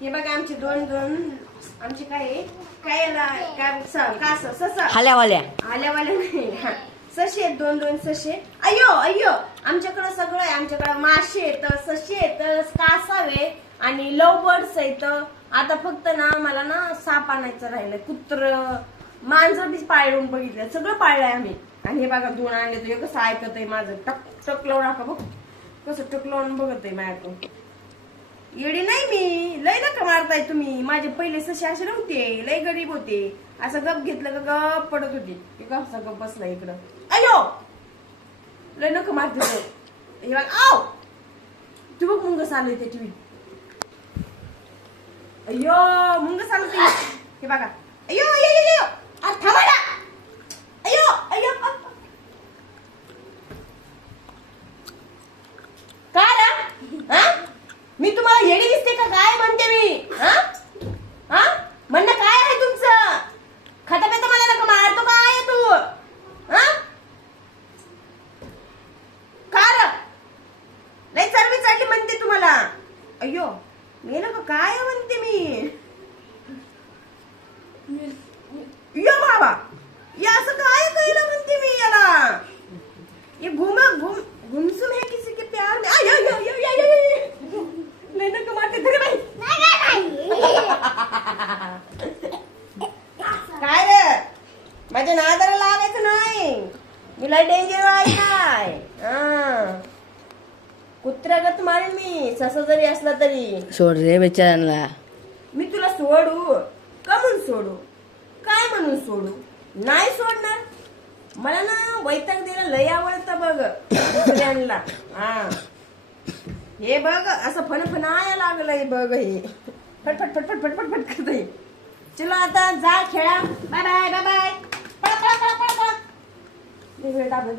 हे बघा आमचे दोन दोन आमचे काय काय ससा हल्यावाल्या आल्यावाल्या नाही हा. सशे आहेत, दोन दोन सशे. अय्यो अय्यो आमच्याकडे सगळं आहे. आमच्याकडे मासे आहेत, सशे आहेत, कासावे आणि लव बर्ड्स आहेत. आता फक्त ना मला ना साप आणायचं राहिलं. कुत्र मांजर बी पाळून बघितलं, सगळं पाळलंय आम्ही. आणि हे बघा दोन आणले तर हे कसं ऐकत आहे माझं. टक लावून नका बघ कसं टक लावून बघत आहे माझ्याकडून. येडी नाही मी, लय नका मारताय तुम्ही. माझे पहिले ससे असे नव्हते, लय गरीब होते. असं गप घेतलं का गप पडत होती. कसा गप बसला इकडं. अयो लय नका मारते हे बघ. आव तू बघ मुंगस आलोय त्या टीव्ही. अयो मुंगस आलो ते हे बघा. अयो अयो अयो थांबा ना. अयो अयो काय रा हा? मी तुम्हाला येडी दिसते का काय म्हणते मी? हा हा म्हणणं काय आहे तुमचं? खाता खाता मला नका मारतो काय तू? हा कार नाही चरबी चढली म्हणते तुम्हाला. अयो मी नका काय म्हणते मी? यो बाबा या असं काय केलं म्हणते मी याला. ये घुमसुम है किसी के प्यार में. I I I I I I लेना कमाते धरे बाई. काय रे माझ्या नादाला लागायचं नाही. मी लय डेंजर आहे काय. कुत्र्यागत मारेन मी ससा जरी असला तरी. सोड रे बेचाऱ्यांना. मी तुला सोडू का म्हणून सोडू? काय म्हणून सोडू? नाही सोडणार. मला ना वैताग द्यायला लय आवडतं बघ दुसऱ्यांना. हा हे बघ असं फणफणाया लागलंय बघ. हे फटफट फटफट फटफट फट करतय. चलो आता जा खेळा. Bye bye bye bye. पळा पळा पळा पळा पळा. वेळ दाबलं